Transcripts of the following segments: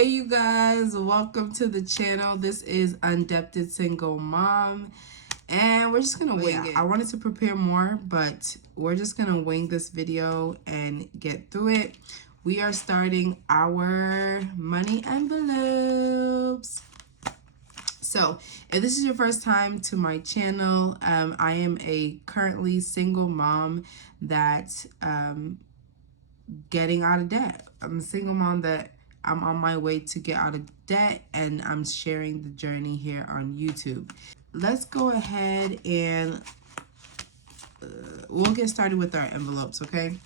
Hey you guys, welcome to the channel. This is Un-Debted Single Mom, and we're just gonna wing it. I wanted to prepare more, but we're just gonna wing this video and get through it. We are starting our money envelopes. So if this is your first time to my channel, I am a currently single mom that's getting out of debt. I'm a single mom that I'm on my way to get out of debt, and I'm sharing the journey here on YouTube. Let's go ahead and we'll get started with our envelopes, okay?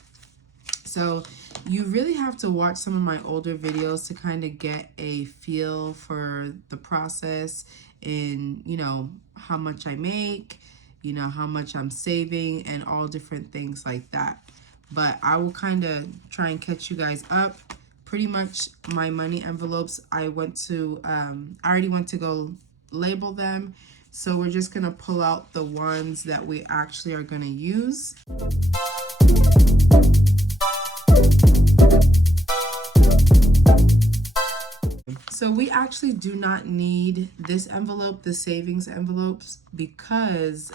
So you really have to watch some of my older videos to kind of get a feel for the process and, you know, how much I make, you know, how much I'm saving and all different things like that. But I will kind of try and catch you guys up. Pretty much my money envelopes, I already went to go label them. So we're just going to pull out the ones that we actually are going to use. So we actually do not need this envelope, the savings envelopes, because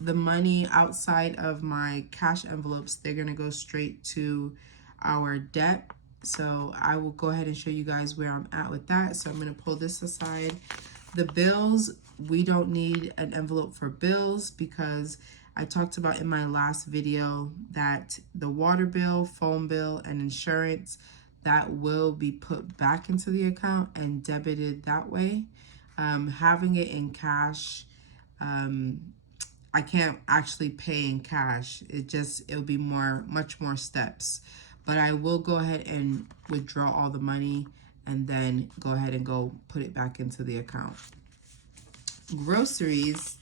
the money outside of my cash envelopes, they're going to go straight to our debt. So I will go ahead and show you guys where I'm at with that. So I'm going to pull this aside. The bills, we don't need an envelope for bills because I talked about in my last video that the water bill, phone bill, and insurance, that will be put back into the account and debited that way. Having it in cash, I can't actually pay in cash. It'll be much more steps. But I will go ahead and withdraw all the money and then go ahead and go put it back into the account. Groceries,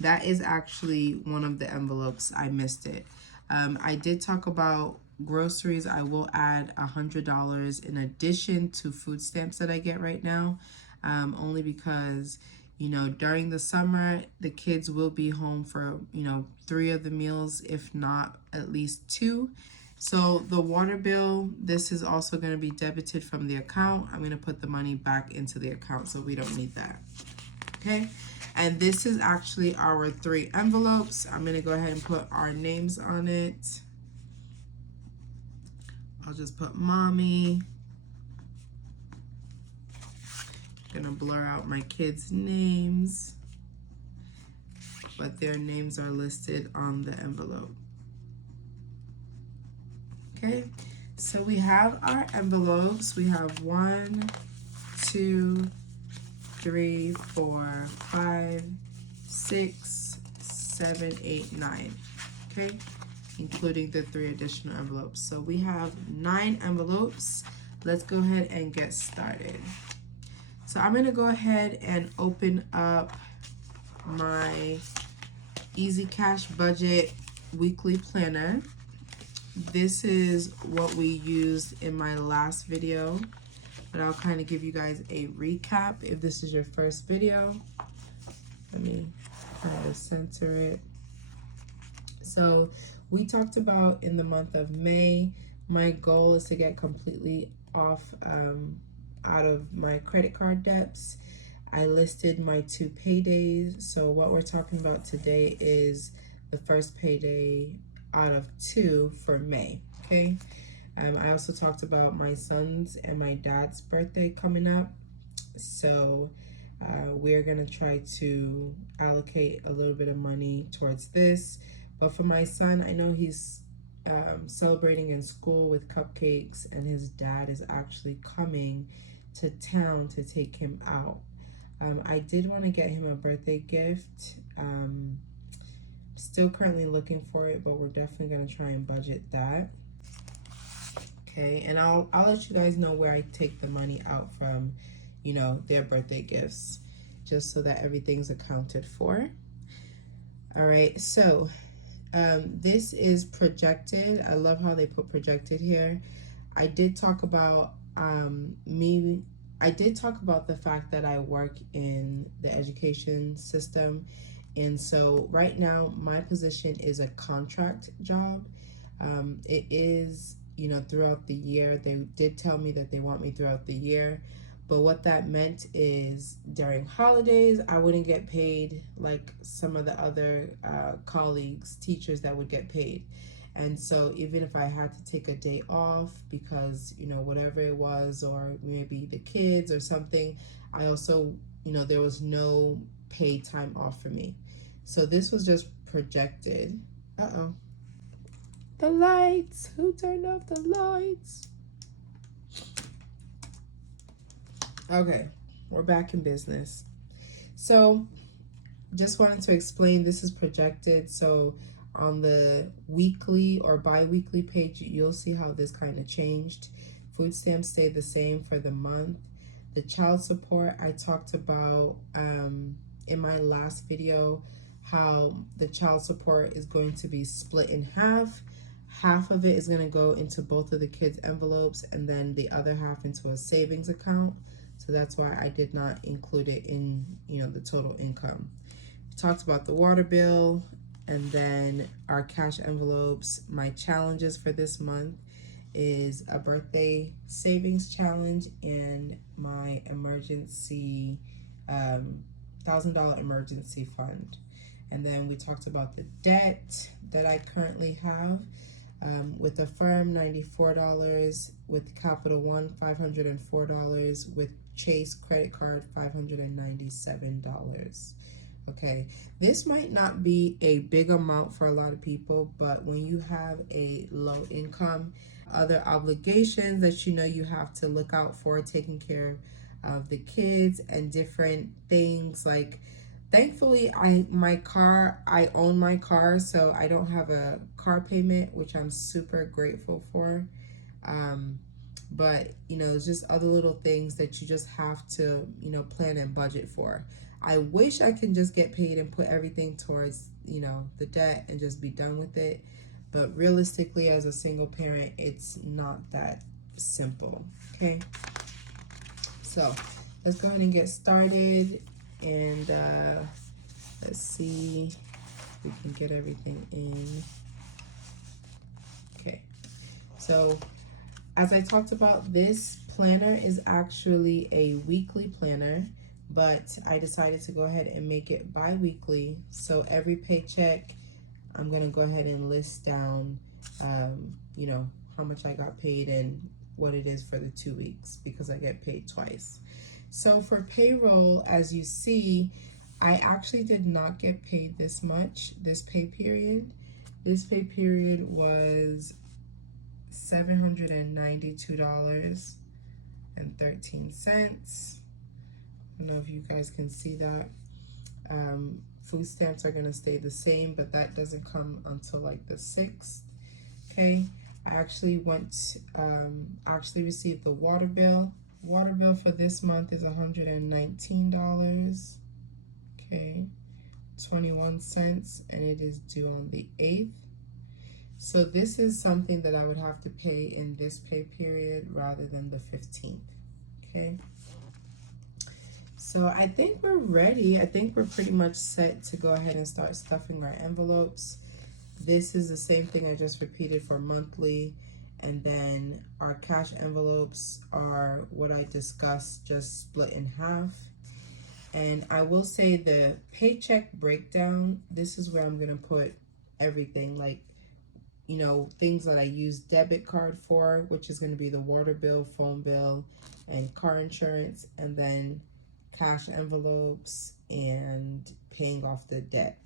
that is actually one of the envelopes. I missed it. I did talk about groceries. I will add $100 in addition to food stamps that I get right now, only because, you know, during the summer, the kids will be home for, you know, 3 of the meals, if not at least 2. So the water bill, this is also going to be debited from the account. I'm going to put the money back into the account, so we don't need that. Okay, and this is actually our 3 envelopes. I'm going to go ahead and put our names on it. I'll just put mommy. I'm going to blur out my kids' names, but their names are listed on the envelope. Okay, so we have our envelopes. We have 1, 2, 3, 4, 5, 6, 7, 8, 9. Okay, including the 3 additional envelopes. So we have 9 envelopes. Let's go ahead and get started. So I'm going to go ahead and open up my Easy Cash Budget Weekly Planner. This is what we used in my last video, but I'll kind of give you guys a recap if this is your first video. Let me kind of center it. So we talked about in the month of May, my goal is to get completely off out of my credit card debts. I listed my 2 paydays. So what we're talking about today is the first payday out of 2 for May. Okay, I also talked about my son's and my dad's birthday coming up, so we're gonna try to allocate a little bit of money towards this. But for my son, I know he's celebrating in school with cupcakes, and his dad is actually coming to town to take him out. I did want to get him a birthday gift. Still currently looking for it, but we're definitely going to try and budget that. Okay, and I'll let you guys know where I take the money out from, you know, their birthday gifts, just so that everything's accounted for. All right, so this is projected. I love how they put projected here. I did talk about the fact that I work in the education system. And so right now my position is a contract job. It is, you know, throughout the year. They did tell me that they want me throughout the year, But what that meant is during holidays, I wouldn't get paid like some of the other colleagues, teachers that would get paid. And so even if I had to take a day off because, you know, whatever it was, or maybe the kids or something, I also, you know, there was no paid time off for me. So this was just projected. Uh-oh. The lights. Who turned off the lights? Okay, we're back in business. So just wanted to explain, this is projected. So on the weekly or bi-weekly page, you'll see how this kind of changed. Food stamps stayed the same for the month. The child support, I talked about in my last video, how the child support is going to be split in half. Half of it is going to go into both of the kids' envelopes, and then the other half into a savings account. So that's why I did not include it in, you know, the total income. We talked about the water bill, and then our cash envelopes. My challenges for this month is a birthday savings challenge and my emergency $1,000 emergency fund. And then we talked about the debt that I currently have. With the firm, $94, with Capital One, $504, with Chase credit card, $597. Okay, this might not be a big amount for a lot of people, but when you have a low income, other obligations that you know you have to look out for, taking care of the kids and different things, like thankfully I own my car, so I don't have a car payment, which I'm super grateful for. But you know, it's just other little things that you just have to, you know, plan and budget for. I wish I can just get paid and put everything towards, you know, the debt and just be done with it. But realistically, as a single parent, it's not that simple. Okay, so let's go ahead and get started, and let's see if we can get everything in. Okay, so as I talked about, this planner is actually a weekly planner, but I decided to go ahead and make it bi-weekly. So every paycheck, I'm gonna go ahead and list down, you know, how much I got paid and what it is for the 2 weeks, because I get paid twice. So for payroll, as you see, I actually did not get paid this much this pay period. This pay period was $792.13. I don't know if you guys can see that. Food stamps are gonna stay the same, but that doesn't come until like the 6th. Okay, I actually actually received the water bill. Water bill for this month is $119. Okay, 21 cents, and it is due on the 8th. So this is something that I would have to pay in this pay period rather than the 15th. Okay, so I think we're ready. I think we're pretty much set to go ahead and start stuffing our envelopes. This is the same thing I just repeated for monthly, and then our cash envelopes are what I discussed, just split in half. And I will say the paycheck breakdown, this is where I'm gonna put everything, like, you know, things that I use debit card for, which is going to be the water bill, phone bill, and car insurance, and then cash envelopes and paying off the debt.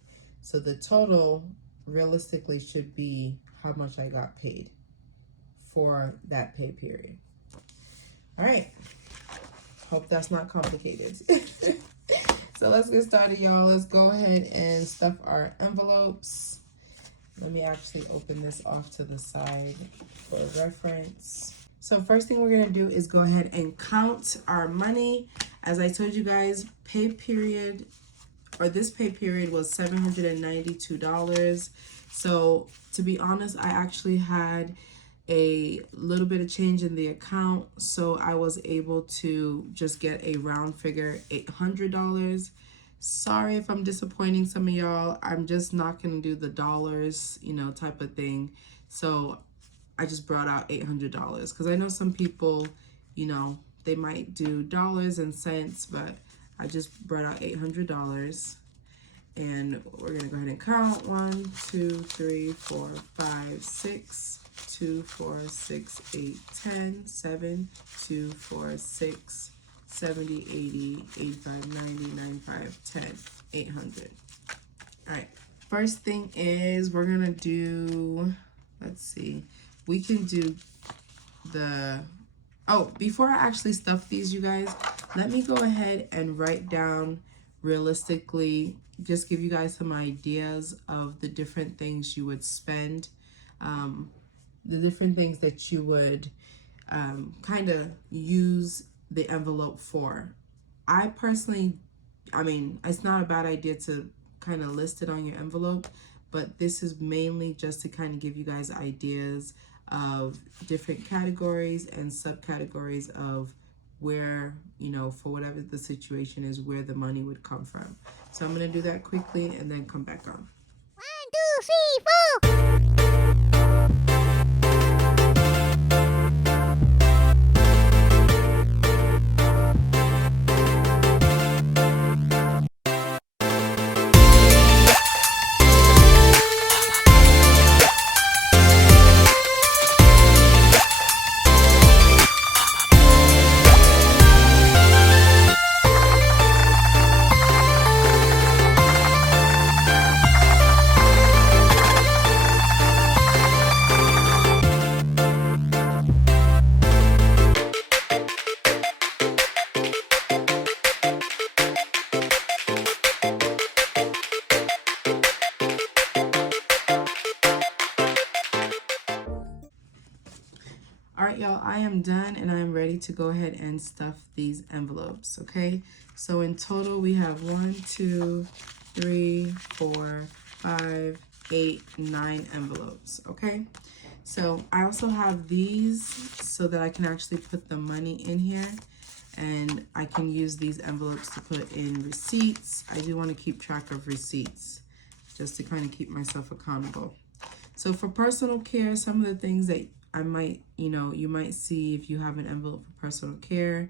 So the total realistically should be how much I got paid for that pay period. All right, hope that's not complicated. So let's get started, y'all. Let's go ahead and stuff our envelopes. Let me actually open this off to the side for reference. So first thing we're gonna do is go ahead and count our money. As I told you guys, pay period, or this pay period was $792. So to be honest, I actually had a little bit of change in the account, so I was able to just get a round figure, $800. Sorry if I'm disappointing some of y'all. I'm just not gonna do the dollars, you know, type of thing. So I just brought out $800 because I know some people, you know, they might do dollars and cents, but I just brought out $800. And we're gonna go ahead and count 1, 2, 3, 4, 5, 6, 2, 4, 6, 8, 10, 7, 2, 4, 6, 70, 80, 85, 90, 95, 10, 800. All right, first thing is we're gonna do, let's see, we can do the, oh, before I actually stuff these, you guys, let me go ahead and write down realistically, just give you guys some ideas of the different things you would spend, the different things that you would kind of use the envelope for. I personally, I mean, it's not a bad idea to kind of list it on your envelope, but this is mainly just to kind of give you guys ideas of different categories and subcategories of where, you know, for whatever the situation is, where the money would come from. So I'm going to do that quickly and then come back on. 1, 2, 3, 4. All right, y'all, I am done and I'm ready to go ahead and stuff these envelopes, okay? So in total, we have 1, 2, 3, 4, 5, 8, 9 envelopes, okay? So I also have these so that I can actually put the money in here, and I can use these envelopes to put in receipts. I do want to keep track of receipts just to kind of keep myself accountable. So for personal care, some of the things that I might, you know, you might see if you have an envelope for personal care.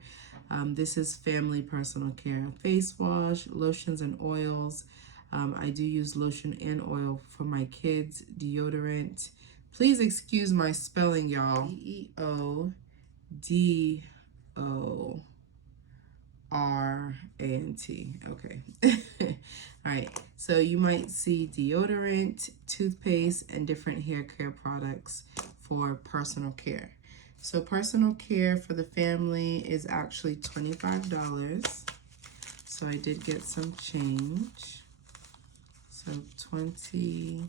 This is family personal care. Face wash, lotions and oils. I do use lotion and oil for my kids. Deodorant. Please excuse my spelling, y'all. D-E-O-D-O-R-A-N-T. Okay. All right. So you might see deodorant, toothpaste, and different hair care products for personal care. So personal care for the family is actually $25. So I did get some change. So $25.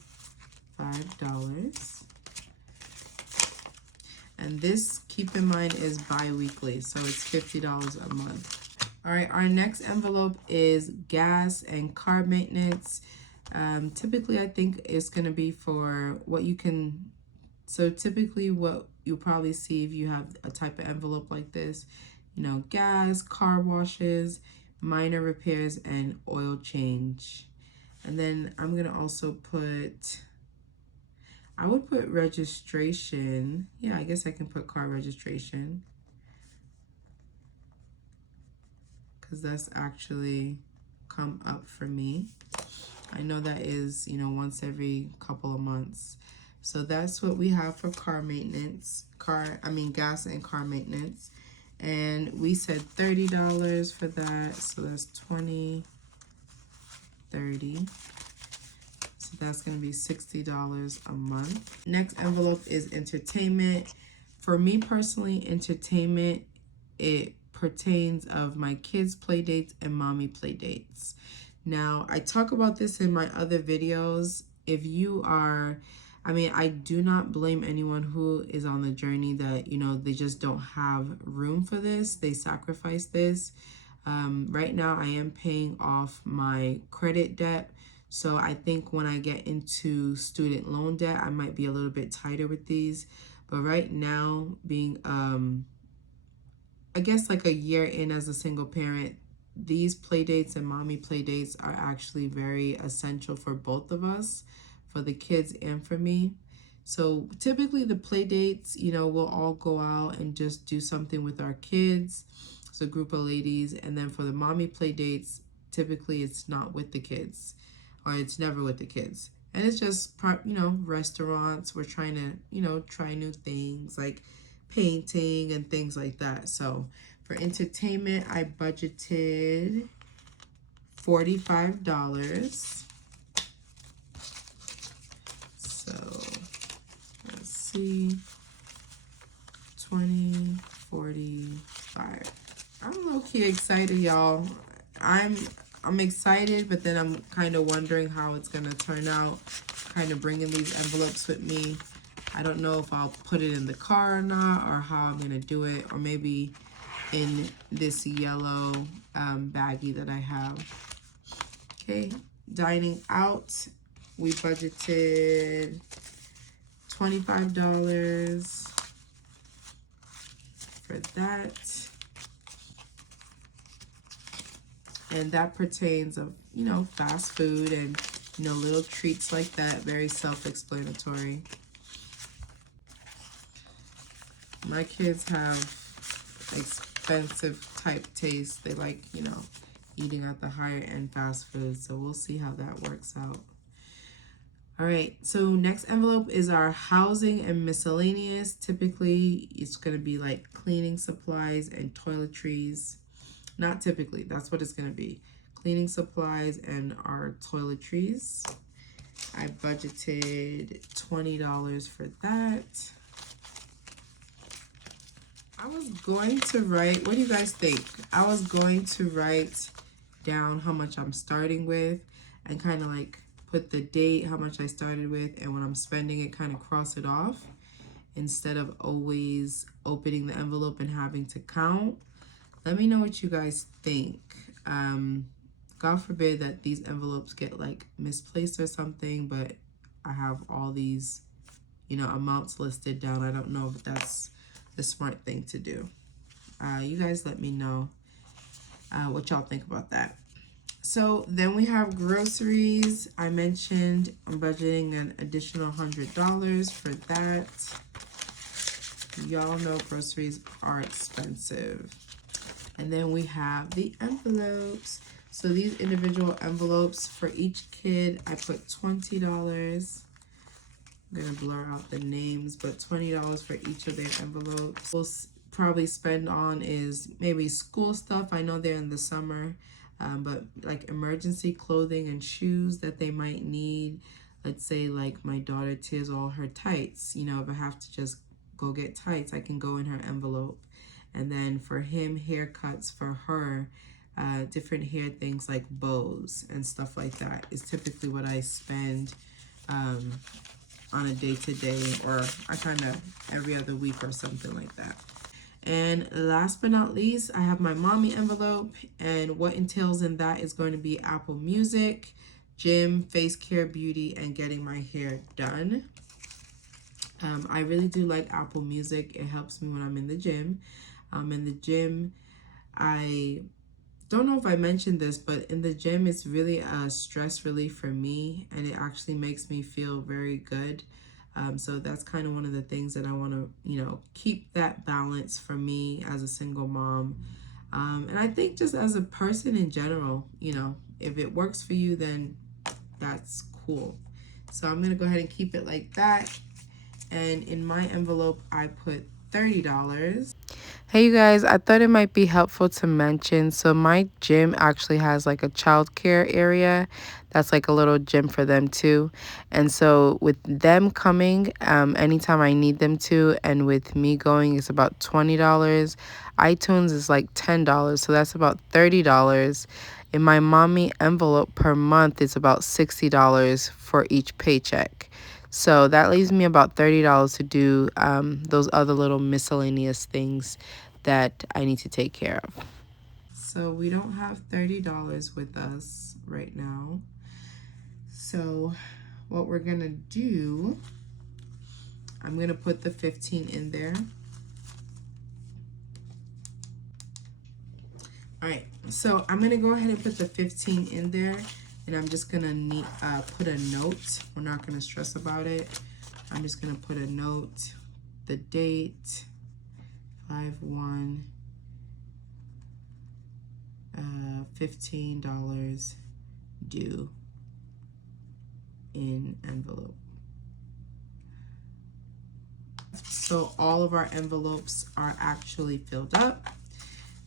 And this, keep in mind, is bi-weekly, so it's $50 a month. All right, our next envelope is gas and car maintenance. Typically, I think it's going to be for what you can. So typically what you'll probably see if you have a type of envelope like this, you know, gas, car washes, minor repairs, and oil change. And then I'm going to also put, I would put registration. Yeah, I guess I can put car registration, because that's actually come up for me. I know that is, you know, once every couple of months. So that's what we have for car maintenance, gas and car maintenance. And we said $30 for that. So that's 20, 30. So that's going to be $60 a month. Next envelope is entertainment. For me personally, entertainment, it pertains of my kids' play dates and mommy play dates. Now, I talk about this in my other videos. If you are, I do not blame anyone who is on the journey that, you know, they just don't have room for this. They sacrifice this. Right now, I am paying off my credit debt. So I think when I get into student loan debt, I might be a little bit tighter with these. But right now, being, I guess like a year in as a single parent, these play dates and mommy play dates are actually very essential for both of us, for the kids and for me. So typically the play dates, you know, we'll all go out and just do something with our kids. So a group of ladies. And then for the mommy play dates, typically it's not with the kids, or it's never with the kids. And it's just, you know, restaurants. We're trying to, you know, try new things like painting and things like that. So for entertainment, I budgeted $45. So let's see, 20, 45. I'm low-key excited, y'all. I'm excited, but then I'm kind of wondering how it's gonna turn out. Kind of bringing these envelopes with me. I don't know if I'll put it in the car or not, or how I'm gonna do it, or maybe in this yellow baggie that I have. Okay, dining out, we budgeted $25 for that. And that pertains of, you know, fast food and, you know, little treats like that. Very self-explanatory. My kids have expensive type tastes. They like, you know, eating at the higher end fast food. So we'll see how that works out. All right, so next envelope is our housing and miscellaneous. Typically, it's going to be like cleaning supplies and toiletries. Not typically, that's what it's going to be. Cleaning supplies and our toiletries. I budgeted $20 for that. I was going to write, what do you guys think? I was going to write down how much I'm starting with and kind of like put the date, how much I started with, and when I'm spending it, kind of cross it off instead of always opening the envelope and having to count. Let me know what you guys think. God forbid that these envelopes get like misplaced or something, but I have all these, you know, amounts listed down. I don't know if that's the smart thing to do. You guys let me know what y'all think about that. So then we have groceries. I mentioned I'm budgeting an additional $100 for that. Y'all know groceries are expensive. And then we have the envelopes. So these individual envelopes for each kid, I put $20. I'm gonna blur out the names, but $20 for each of their envelopes. We'll probably spend on is maybe school stuff. I know they're in the summer. But like emergency clothing and shoes that they might need. Let's say like my daughter tears all her tights. You know, if I have to just go get tights, I can go in her envelope. And then for him, haircuts for her, different hair things like bows and stuff like that is typically what I spend on a day-to-day, or I kind of every other week or something like that. And last but not least, I have my mommy envelope, and what entails in that is going to be Apple Music, gym, face care, beauty, and getting my hair done. I really do like Apple Music. It helps me when I'm in the gym. In the gym, I don't know if I mentioned this, but in the gym, it's really a stress relief for me, and it actually makes me feel very good. So that's kind of one of the things that I want to, you know, keep that balance for me as a single mom. And I think just as a person in general, you know, if it works for you, then that's cool. So I'm going to go ahead and keep it like that. And in my envelope, I put $30. Hey you guys, I thought it might be helpful to mention, so my gym actually has like a childcare area that's like a little gym for them too. And so with them coming anytime I need them to, and with me going, it's about $20. iTunes is like $10, so that's about $30. In my mommy envelope per month, it's about $60 for each paycheck. So that leaves me about $30 to do those other little miscellaneous things that I need to take care of. So we don't have $30 with us right now. So what we're gonna do, I'm gonna put the 15 in there. All right, so I'm gonna go ahead and put the 15 in there, and I'm just gonna put a note. We're not gonna stress about it. I'm just gonna put a note, the date, 5/1, $15 due in envelope. So all of our envelopes are actually filled up.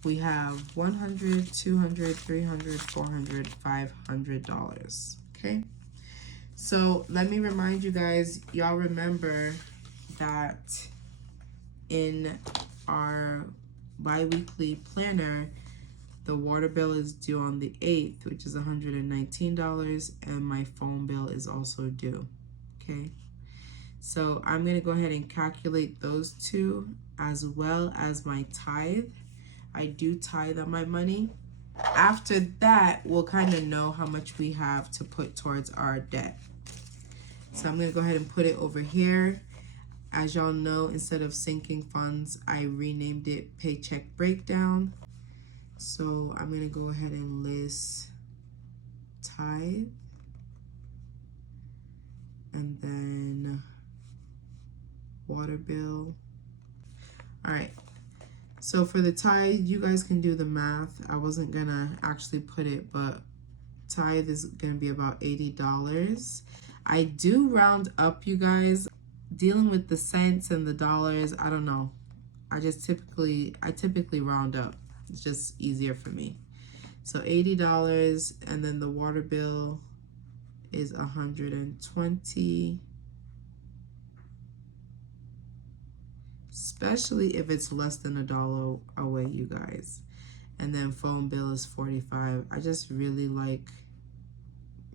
We have $100, $200, $300, $400, $500. Okay. So let me remind you guys, y'all remember that in our bi-weekly planner, the water bill is due on the 8th, which is $119, and my phone bill is also due. Okay. So I'm going to go ahead and calculate those two as well as my tithe. I do tithe on my money. After that, we'll kind of know how much we have to put towards our debt. So I'm going to go ahead and put it over here. As y'all know, instead of sinking funds, I renamed it Paycheck Breakdown. So I'm going to go ahead and list tithe. And then water bill. All right. So for the tithe, you guys can do the math. I wasn't gonna actually put it, but tithe is gonna be about $80. I do round up, you guys. Dealing with the cents and the dollars, I don't know. I typically round up. It's just easier for me. So $80, and then the water bill is $120. Especially if it's less than $1 away, you guys. And then phone bill is $45. I just really like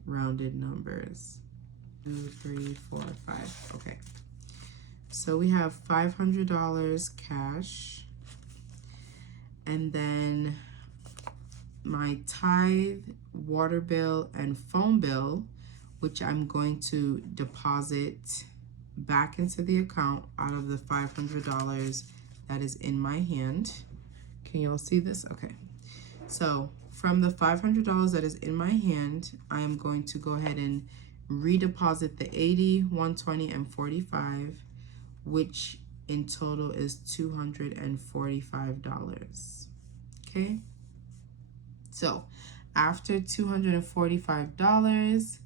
rounded numbers. 2, 3, 4, 5. Okay. So we have $500 cash. And then my tithe, water bill, and phone bill, which I'm going to deposit back into the account out of the $500 that is in my hand. Can y'all see this? Okay. So from the $500 that is in my hand, I am going to go ahead and redeposit the 80, 120, and 45, which in total is $245. Okay. So after $245,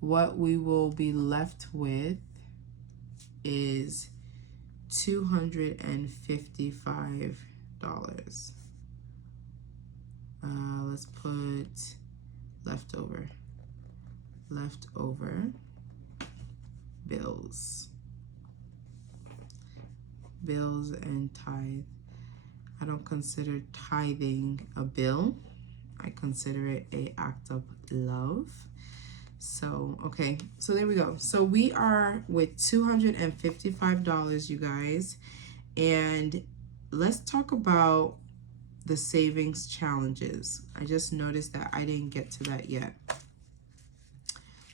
what we will be left with is $255. Let's put leftover bills and tithe. I don't consider tithing a bill. I consider it an act of love. So, okay, so there we go. So we are with $255, you guys. And let's talk about the savings challenges. I just noticed that I didn't get to that yet.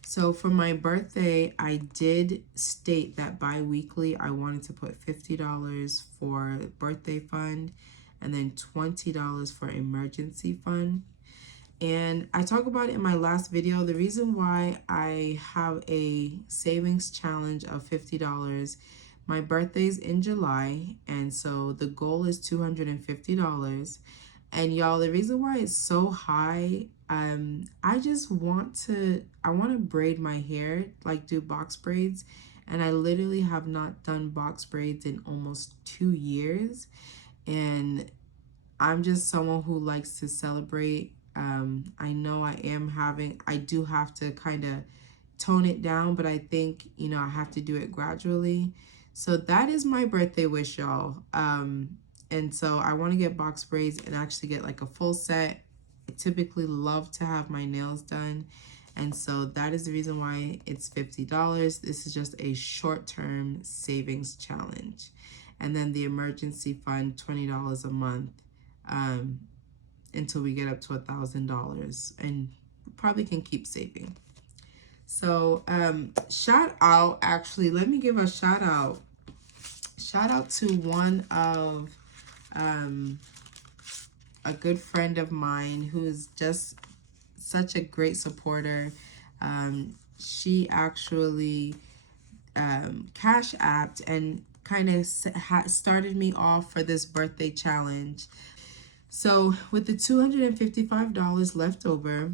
So for my birthday, I did state that bi-weekly I wanted to put $50 for birthday fund and then $20 for emergency fund. And I talk about it in my last video. The reason why I have a savings challenge of $50, my birthday's in July, and so the goal is $250. And y'all, the reason why it's so high, I want to braid my hair, like do box braids, and I literally have not done box braids in almost 2 years. And I'm just someone who likes to celebrate. I know I do have to kind of tone it down, but I think, you know, I have to do it gradually. So that is my birthday wish, y'all. And so I want to get box braids and actually get like a full set. I typically love to have my nails done. And so that is the reason why it's $50. This is just a short-term savings challenge. And then the emergency fund, $20 a month. Until we get up to $1,000, and probably can keep saving. So shout out, actually, let me give a shout out to one of a good friend of mine who is just such a great supporter. She actually Cash App and kind of started me off for this birthday challenge. So with the $255 left over,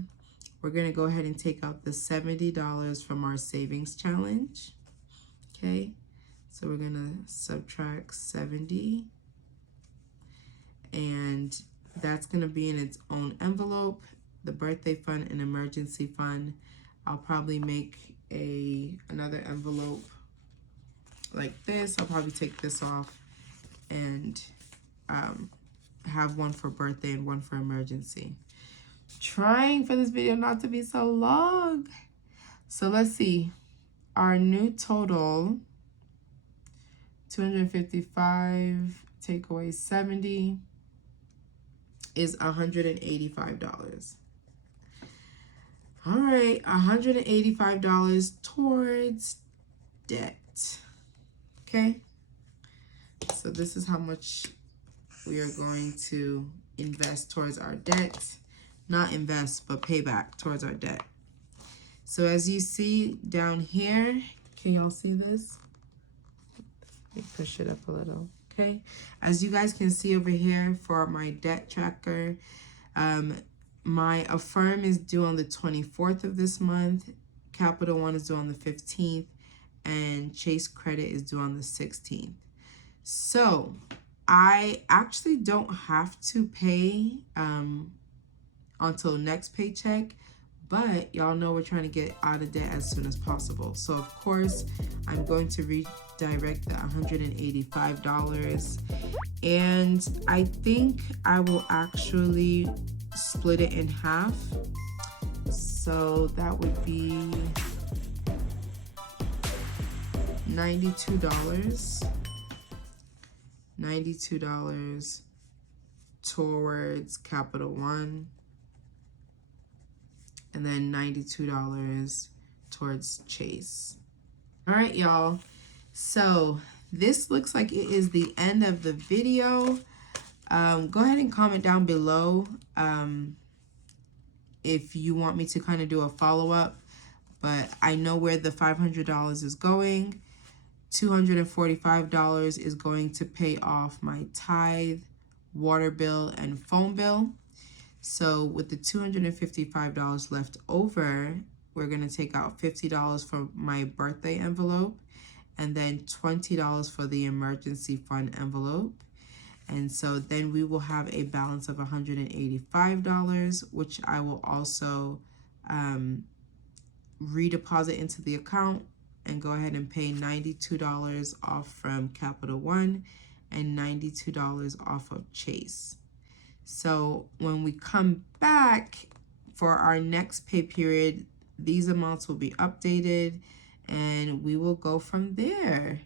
we're going to go ahead and take out the $70 from our savings challenge. Okay, so we're going to subtract 70, and that's going to be in its own envelope. The birthday fund and emergency fund, I'll probably make another envelope like this. I'll probably take this off and have one for birthday and one for emergency. Trying for this video not to be so long. So let's see. Our new total, 255 take away 70 is $185. All right, $185 towards debt. Okay, so this is how much we are going to invest towards our debt. Not invest, but pay back towards our debt. So as you see down here, can y'all see this? Let me push it up a little, okay? As you guys can see over here for my debt tracker, my Affirm is due on the 24th of this month, Capital One is due on the 15th, and Chase Credit is due on the 16th. So I actually don't have to pay until next paycheck, but y'all know we're trying to get out of debt as soon as possible. So of course, I'm going to redirect the $185, and I think I will actually split it in half. So that would be $92 towards Capital One, and then $92 towards Chase. All right, y'all. So this looks like it is the end of the video. Go ahead and comment down below if you want me to kind of do a follow-up, but I know where the $500 is going. $245 is going to pay off my tithe, water bill, and phone bill. So with the $255 left over, we're going to take out $50 from my birthday envelope and then $20 for the emergency fund envelope. And so then we will have a balance of $185, which I will also redeposit into the account and go ahead and pay $92 off from Capital One and $92 off of Chase. So when we come back for our next pay period, these amounts will be updated and we will go from there.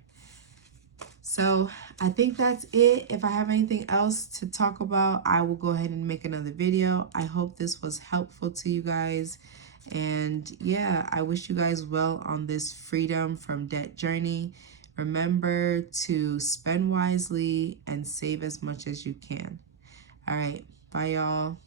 So I think that's it. If I have anything else to talk about, I will go ahead and make another video. I hope this was helpful to you guys. And yeah, I wish you guys well on this freedom from debt journey. Remember to spend wisely and save as much as you can. All right, bye y'all.